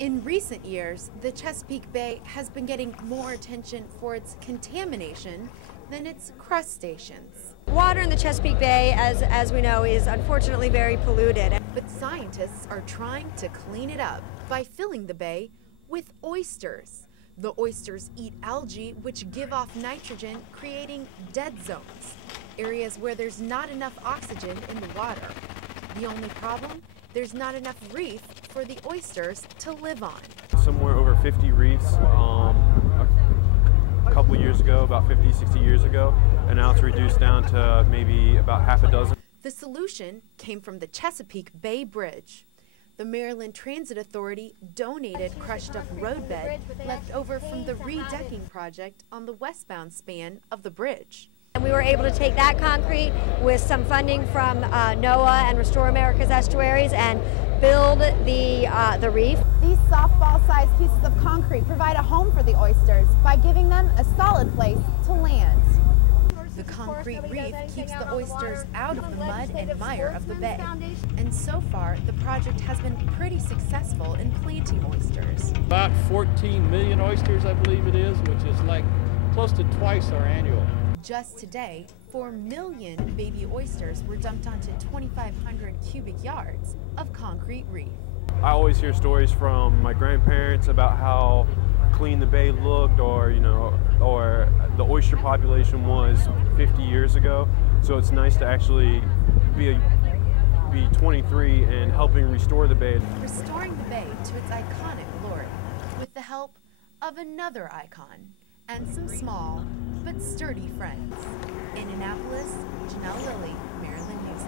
In recent years, the Chesapeake Bay has been getting more attention for its contamination than its crustaceans. Water in the Chesapeake Bay, as we know, is unfortunately very polluted. But scientists are trying to clean it up by filling the bay with oysters. The oysters eat algae which give off nitrogen, creating dead zones, areas where there's not enough oxygen in the water. The only problem? There's not enough reef for the oysters to live on. Somewhere over 50 reefs a couple years ago, about 50, 60 years ago, and now it's reduced down to maybe about half a dozen. The solution came from the Chesapeake Bay Bridge. The Maryland Transit Authority donated crushed up roadbed left over from the redecking project on the westbound span of the bridge. And we were able to take that concrete with some funding from NOAA and Restore America's Estuaries and build the reef. These softball-sized pieces of concrete provide a home for the oysters by giving them a solid place to land. The concrete reef keeps the oysters out of the mud and mire of the bay. And so far, the project has been pretty successful in planting oysters. About 14 million oysters, I believe it is, which is like close to twice our annual. Just today, 4 million baby oysters were dumped onto 2,500 cubic yards of concrete reef. I always hear stories from my grandparents about how clean the bay looked, or the oyster population was 50 years ago. So it's nice to actually be 23 and helping restore the bay. Restoring the bay to its iconic glory with the help of another icon and some small but sturdy friends. In Annapolis, Janelle Lilley, Maryland News.